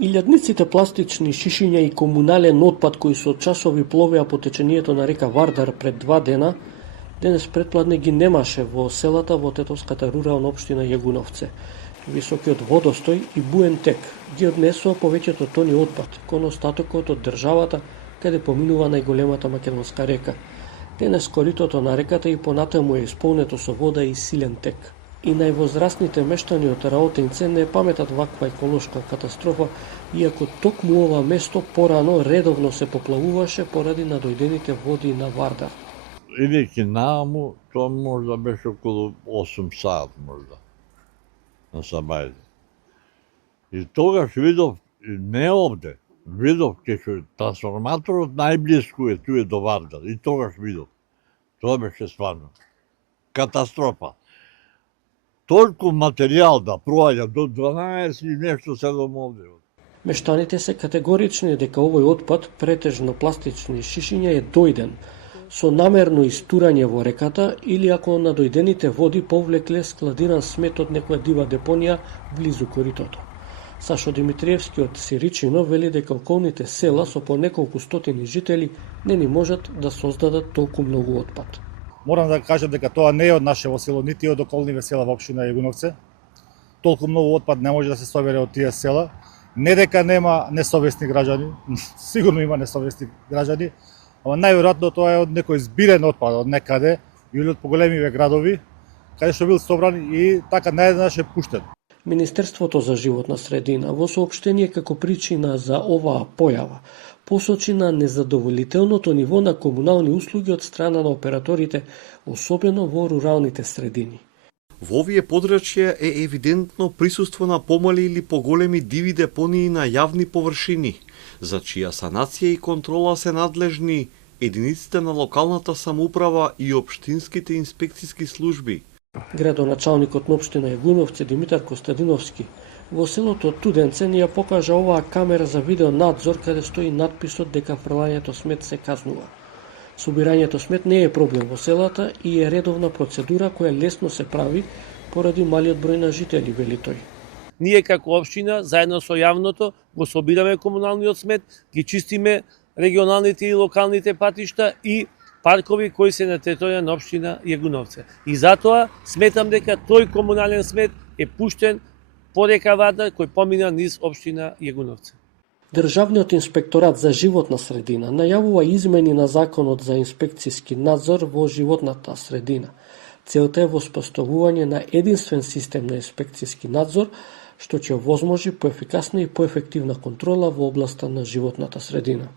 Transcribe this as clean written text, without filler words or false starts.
Илјадниците пластични шишиња и комунален отпад кои со часови пловеа по течението на река Вардар пред 2 дена, денес претпладне ги немаше во селата во Тетовската рурална општина Јагуновце. Високиот водостој и буен тек ги однесува повеќето тони отпад кон остатокот од државата каде поминува најголемата македонска река. Денес коритото на реката и понатаму е исполнето со вода и силен тек. И највозрастните мештани од Раотинце не паметат ваква еколошка катастрофа, иако токму ова место порано редовно се поплавуваше поради надојдените води на Вардар. Идејќи нааму, тоа можда беше околу 8 саат можда на Сабајде. И тогаш видов, не овде, видов кај трансформаторот најблиску е туе до Вардар. И тогаш видов. Тоа беше стварно катастрофа. Толку материјал да проаѓа до 12 и нешто седом овде. Мештаните се категорични дека овој отпад, претежно пластични шишиња, е дојден со намерно истурање во реката или ако надојдените води повлекле складиран смет од некоја дива депонија близу коритото. Сашо Димитриевски од Сиричино вели дека околните села со по неколку стотини жители не ни можат да создадат толку многу отпад. Морам да кажам дека тоа не е од нашево село, нити од околниве села во општина Јагуновце. Толку многу отпад не може да се собере од тие села. Не дека нема несовесни граѓани, сигурно има несовесни граѓани, ама најверојатно тоа е од некој збирен отпад од некаде или од поголемиве градови, каде што бил собран и така наеднаш е пуштен. Министерството за животна средина во соопштение како причина за оваа појава посочи на незадоволителното ниво на комунални услуги од страна на операторите, особено во руралните средини. Во овие подрачја е евидентно присуство на помали или поголеми диви депонии на јавни површини, за чија санација и контрола се надлежни единиците на локалната самоуправа и општинските инспекциски служби. Градоначалникот на општина Јагуновце Димитар Костадиновски во селото Туденце ни ја покажа оваа камера за видеонадзор каде стои надписот дека фрлањето смет се казнува. Собирањето смет не е проблем во селата и е редовна процедура која лесно се прави поради малиот број на жители, вели тој. Ние како општина, заедно со јавното, го собираме комуналниот смет, ги чистиме регионалните и локалните патишта и паркови кои се на територија на општина Јагуновце. И затоа сметам дека тој комунален смет е пуштен по река Вардар кој помина низ општина Јагуновце. Државниот инспекторат за животна средина најавува измени на законот за инспекциски надзор во животната средина. Целта е воспоставување на единствен систем на инспекциски надзор, што ќе овозможи поефикасна и поефективна контрола во областа на животната средина.